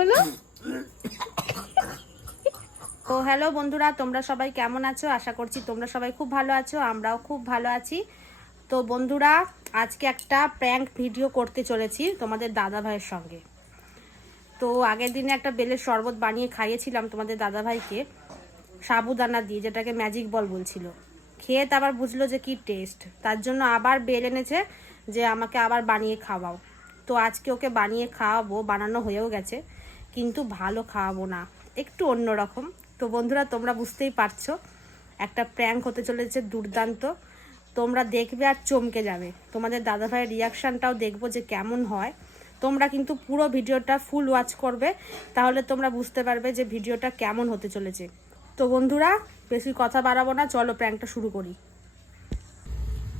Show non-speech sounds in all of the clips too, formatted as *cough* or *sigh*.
হলো? তো হ্যালো বন্ধুরা, তোমরা সবাই কেমন আছো? আশা করছি তোমরা সবাই খুব ভালো আছো, আমরাও খুব ভালো আছি। তো বন্ধুরা, আজকে একটা প্র্যাঙ্ক ভিডিও করতে চলেছি তোমাদের দাদা ভাইয়ের সঙ্গে। তো আগের দিনে একটা বেলের শরবত বানিয়ে খাইয়েছিলাম তোমাদের দাদা ভাইকে সাবুদানা দিয়ে, যেটাকে ম্যাজিক বল বলছিল। খেয়ে আবার বুঝলো যে কি টেস্ট তার জন্য আবার বেল এনেছে যে আমাকে আবার বানিয়ে খাওয়াও। তো আজকে ওকে বানিয়ে খাওয়াবো, বানানো হয়েও গেছে। কিন্তু ভালো খাওয়াবো না। একটু অন্যরকম তো বন্ধুরা তোমরা বুঝতেই পারছ একটা প্র্যাঙ্ক হতে চলেছে দুর্দান্ত। তোমরা দেখবে আর চমকে যাবে। তোমাদের দাদাভাইয়ের রিয়াকশানটাও দেখব যে কেমন হয়। তোমরা কিন্তু পুরো ভিডিওটা ফুল ওয়াচ করবে। তাহলে তোমরা বুঝতে পারবে যে ভিডিওটা কেমন হতে চলেছে। তো বন্ধুরা বেশি কথা বাড়াবো না চলো প্র্যাঙ্কটা শুরু করি।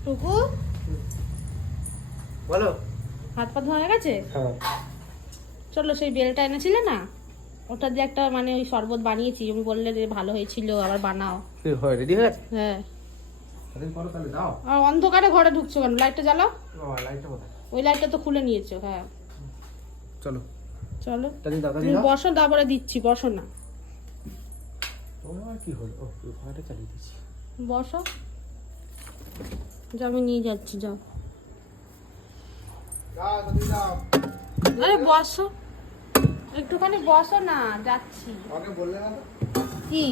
টুকু বলো। হাত পা ধোয়া হয়ে গেছে? হ্যাঁ। চলো সেই বেলটা এনেছিলে না? ওটা দিয়ে একটা মানে ওই শরবত বানিয়েছি। তুমি বললে যে ভালো হয়েছিল আবার বানাও। হয় রেডি হয়ে গেছে? হ্যাঁ। তাহলে করো তাহলে দাও। আর অন্ধকারে ঘরে ঢুকছো কেন? লাইটটা জ্বালাও। ওই লাইটটা তো খুলে নিয়েছো হ্যাঁ। চলো। চলো। তুমি বসো তারপরে দিচ্ছি বসো না। তোমার কি হলো? চালিয়ে দিচ্ছি। বসো। আমি নিয়ে যাচ্ছি যাও। আরে বসো। একটুখানি বসো না যাচ্ছি। আমাকে বললে না কি?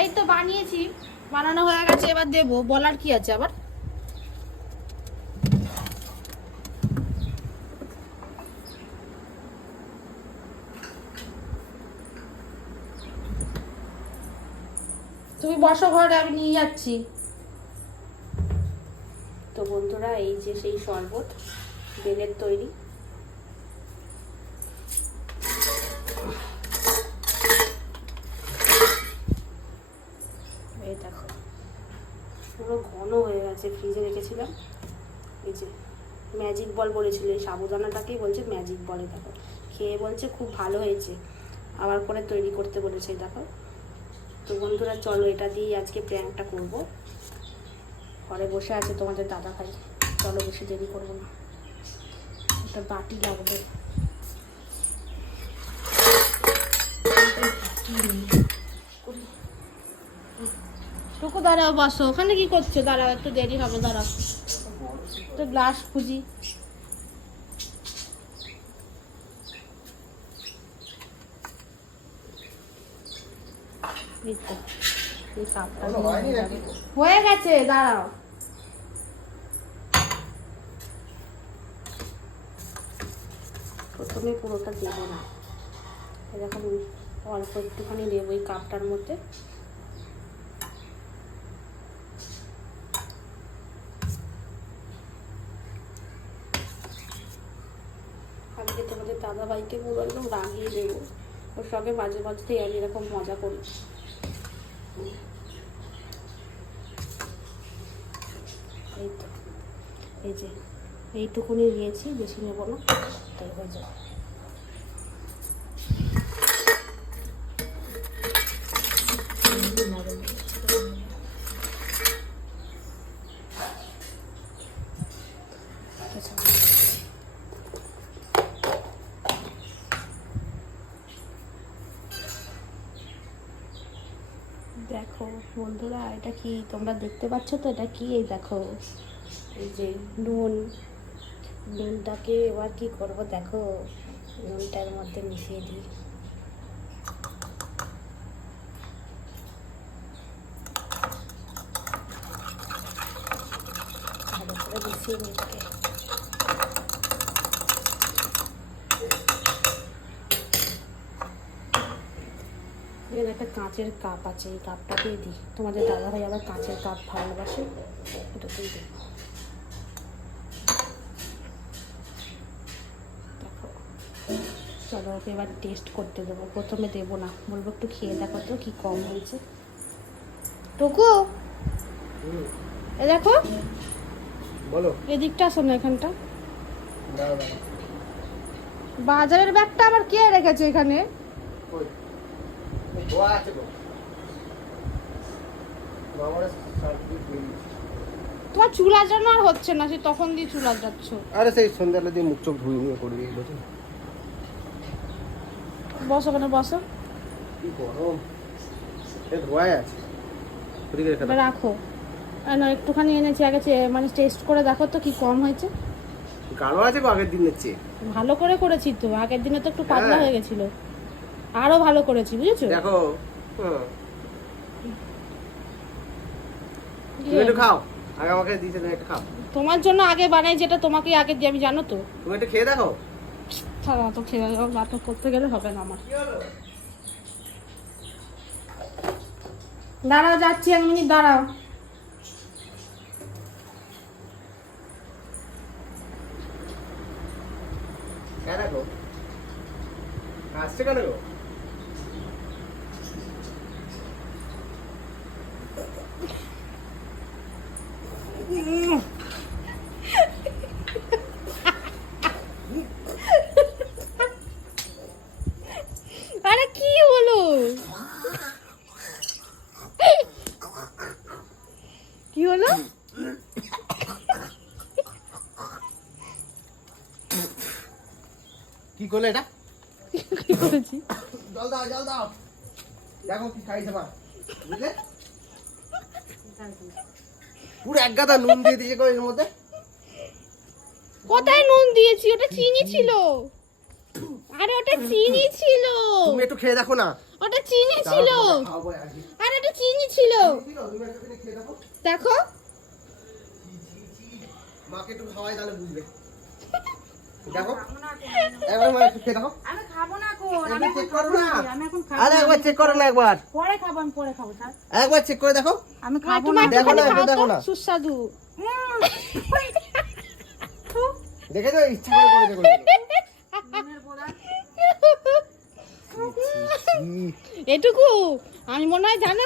এই তো বানিয়েছি বানানো হয়ে গেছে এবার দেবো। বলার কি আছে আবার? তুমি বসো ঘরে আমি নিয়ে যাচ্ছি। তো বন্ধুরা এই যে সেই শরবত বেলের তৈরি এই দেখো পুরো ঘন হয়ে গেছে ফ্রিজে রেখেছিলাম। এই যে ম্যাজিক বল বলেছিল, এই সাবুদানাটাকেই বলছে ম্যাজিক বলে দেখো। খেয়ে বলছে খুব ভালো হয়েছে। আবার করে তৈরি করতে বলেছে, দেখো। তো বন্ধুরা, চলো এটা দিয়েই আজকে প্র্যাঙ্কটা করব। ঘরে বসে আছে তোমাদের দাদা ভাই চলো বেশি দেরি করব না। একটা বাটি লাগবে টুকু দাঁড়াও, বসো। ওখানে কি করছ? দাঁড়াও, একটু দেরি হবে, দাঁড়াও। তো গ্লাস খুঁজি? হয়ে গেছে, দাঁড়াও। প্রথমে পুরোটা দেবো না। এরকম অল্প একটুখানি দেবো এই কাপটার মধ্যে আজকে তোমাদের দাদা ভাইকে পুরো একদম রাগিয়ে দেবো। ওর সঙ্গে মাঝে মাঝে আমি এরকম মজা করি। এই তো। এই যে, এইটুকুনি নিয়েছি, বেশি নেব না। তাই হয়ে যাবে। বন্ধুরা, এটা কি তোমরা দেখতে পাচ্ছ তো? এটা কি? এই দেখো। এই যে নুন। নুনটাকে এবার কি করব দেখো? নুনটার মধ্যে মিশিয়ে দিই। ভালো মিশিয়ে নিতে এখানে একটা কাঁচের কাপ আছে এই কাপটাতেই দিই। তোমাদের দাদাভাই আবার কাঁচের কাপ ভালোবাসে এটাতেই দিই। দেখো। চলো ওকে এবার টেস্ট করতে দেবো। প্রথমে দেবো না। বলব একটু খেয়ে দেখো তো কি কম হয়েছে। টুকু? এ দেখো। বলো। এদিকটা আসো না এখানটা বাজারের ব্যাগটা আবার কে রেখেছে এখানে? আছে গো। তোমার চুল আজানো আর হচ্ছে না সে তখন দিয়ে চুল আজাচ্ছ। আরে সেই সন্ধ্যাবেলা দিয়ে মুখ চোখ ধুয়ে নিয়ে করবি এগুলো তো। বসো ওখানে বসো। কি গরম। এ ধোয়াই আছে। রেখে না একটুখানি এনেছি আগে মানে টেস্ট করে দেখো তো কি কম হয়েছে। গাঢ় আছে গো আগের দিনের চেয়ে। ভালো করে করেছি তো আগের দিনে তো একটু পাতলা হ্যাঁ। হয়ে গেছিল। আরও ভালো করেছি বুঝেছ? দেখো হুম, কি তুমি একটু খাও আগে আমাকে দিয়েছে তুমি একটু খাও। তোমার জন্য আগে বানাই যেটা তোমাকে আগে দিয়ে আমি জানো তো? তুমি একটু খেয়ে দেখো। ছাড়া তো খেয়ে নাটক করতে গেলে হবে না আমার। দাঁড়াও যাচ্ছি এক মিনিট দাঁড়াও। কেন গো আসছে কেন গো আরে কি হলো কি হলো? কি করলে এটা? কি করেছি? জল দাও জল দাও। দেখো কি খাইছে মা বুঝলে? পুরো এক গাদা নুন দিয়ে দিয়েছে এর মধ্যে। কোথায় নুন দিয়েছি? ওটা চিনি ছিল। আরে ওটা চিনি ছিল। তুমি একটু খেয়ে দেখো না। ওটা চিনি ছিল। আরে ওটা চিনি ছিল তুমি একটুখানি খেয়ে দেখো। দেখো। মাকে একটু খাওয়াই তাহলে বুঝবে। *laughs* দেখো। একবার মা একটু খেয়ে দেখো। আমি খাব না এখন। একবার চেক করো না। আমি এখন খাব আরে একবার চেক করো না একবার। পরে খাব আমি পরে খাব স্যার। একবার চেক করে দেখো। আমি খাব না। দেখো না, দেখো না। সুস্বাদু। *laughs* দেখে তো ইচ্ছা করে করে দেখো। এটুকু। আমি মনে হয় জানো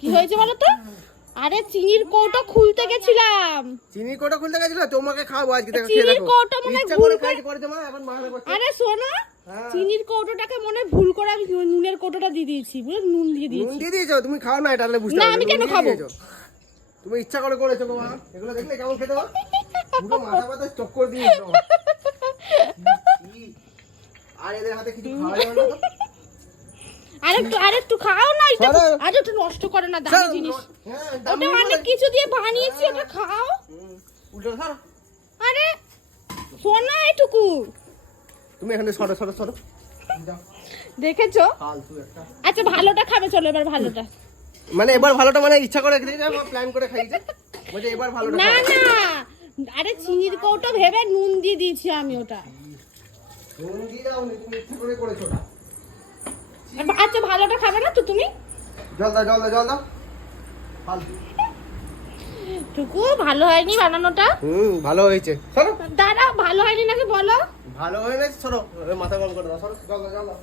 কি হয়েছে বলো তো? আরে চিনির কৌটো খুলতে গেছিলাম। চিনি কোটা খুলতে গেছিল? তোমাকে খাওয়াবো আজকে দেখো চিনির কৌটো মনে ভুল করে করে- খাইতে এখন বাহানা করছে আরে শোনো হ্যাঁ। চিনির কৌটোটাকে মনে হয় ভুল করে আমি নুনের কৌটোটা দিয়ে দিয়েছি বুঝলে? নুন দিয়ে নুন দিয়ে দিয়েছ? তুমি খাও না এটা তাহলে বুঝতে না, আমি কেন খাব? তুমি ইচ্ছা করে করেছ গো এগুলো দেখলে কেমন খেতে হয়? পুরো মাথা ব্যথা চক্কর দিয়ে। *laughs* আর এদের হাতে কিছু খাওয়া যাবে না? আরেকটু আরেকটু খাও না এটা সরো। আরে একটু নষ্ট করে না দামি জিনিস। হ্যাঁ, ওটা অনেক কিছু দিয়ে বানিয়েছি ওটা খাও। আরে শোনো এটুকু। তুমি এখানে সরো সরো সরো। দেখেছ? আচ্ছা ভালোটা খাবে চলো এবার ভালোটা। মানে এবার ভালোটা মানে ইচ্ছা করে প্ল্যান করে খাইছে বলছে এবার ভালোটা না না। আরে চিনির কৌটো ভেবে নুন দিয়ে দিয়েছি আমি ওটা। নুন দিয়ে দাও নি, তুমি ইচ্ছা করে করেছ ওটা। আচ্ছা ভালোটা খাবে না তো তুমি? জল দাও জল দাও জল দাও। টুকু ভালো হয়নি বানানোটা? হুম ভালো হয়েছে। সরো। দাদা ভালো হয়নি নাকি বলো? ভালো হয়ে গেছে সরো। মাথা গরম করে দাও সরো। জল দাও জল দাও?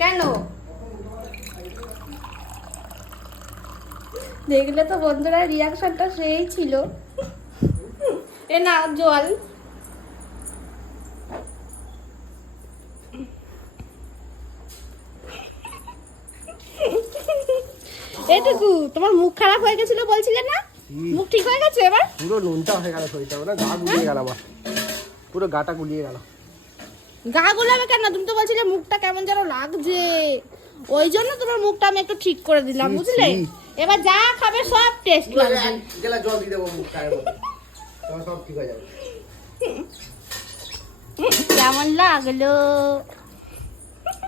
কেন? দেখলে তো বন্ধুরা রিয়াকশনটা সেই ছিল। এ না জল এটুকু তোমার মুখ খারাপ হয়ে গেছিল বলছিলে না? মুখ ঠিক হয়ে গেছে এবার? পুরো নুনটা হয়ে গেল শরীরটা না গা গুলিয়ে গেল আমার। পুরো গাটা গুলিয়ে গেল। গা গোলাবে কেন? তুমি তো বলছিলে মুখটা কেমন যেন লাগছে। ওই জন্য তোমার মুখটা আমি একটু ঠিক করে দিলাম বুঝলে? এবার যা খাবে সব টেস্ট লাগবে। গেলা জল দিয়ে দেবো মুখ গায়ের মধ্যে তোমার সব ঠিক হয়ে যাবে। কেমন লাগল?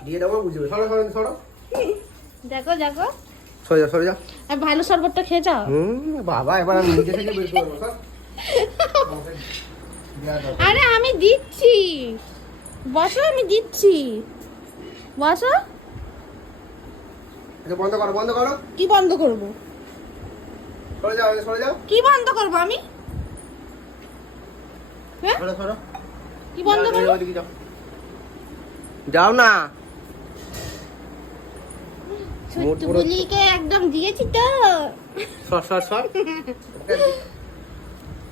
দিয়ে দেবো বুঝবে? সরো সরো সরো। দেখো দেখো। সরে যাও সরে আর ভালো শরবতটা খেয়ে যাও। হুম বাবা এবার আমি নিজে থেকে বের করব। আরে আমি দিচ্ছি। বসো আমি দিচ্ছি। বসো। বন্ধ করো বন্ধ করো। কি বন্ধ করব? সরে যাও সরে যাও। কি বন্ধ করব আমি? হ্যাঁ? সরো সরো। কি বন্ধ করব। যাও না। পুরো- একদম দিয়েছি তো। সর সর সর।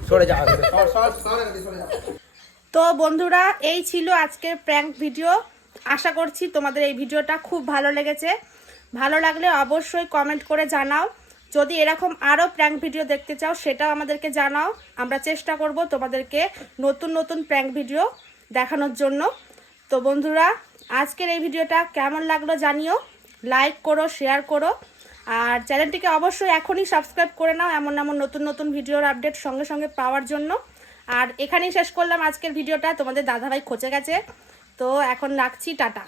সরে যাও সর সর সর তো বন্ধুরা এই ছিল আজকের প্র্যাঙ্ক ভিডিও আশা করছি তোমাদের এই ভিডিওটা খুব ভালো লেগেছে। ভালো লাগলে অবশ্যই কমেন্ট করে জানাও। যদি এরকম আরও প্র্যাঙ্ক ভিডিও দেখতে চাও সেটাও আমাদেরকে জানাও। আমরা চেষ্টা করব তোমাদেরকে নতুন নতুন প্র্যাঙ্ক ভিডিও দেখানোর জন্য। তো বন্ধুরা আজকের এই ভিডিওটা কেমন লাগল জানিও। লাইক করো শেয়ার করো। আর চ্যানেলটিকে অবশ্যই এখনই সাবস্ক্রাইব করে নাও এমন এমন নতুন নতুন ভিডিওর আপডেট সঙ্গে সঙ্গে পাওয়ার জন্য। আর এখানেই শেষ করলাম আজকের ভিডিওটা তোমাদের দাদাভাই খোঁচে গেছে। তো এখন রাখছি, টাটা।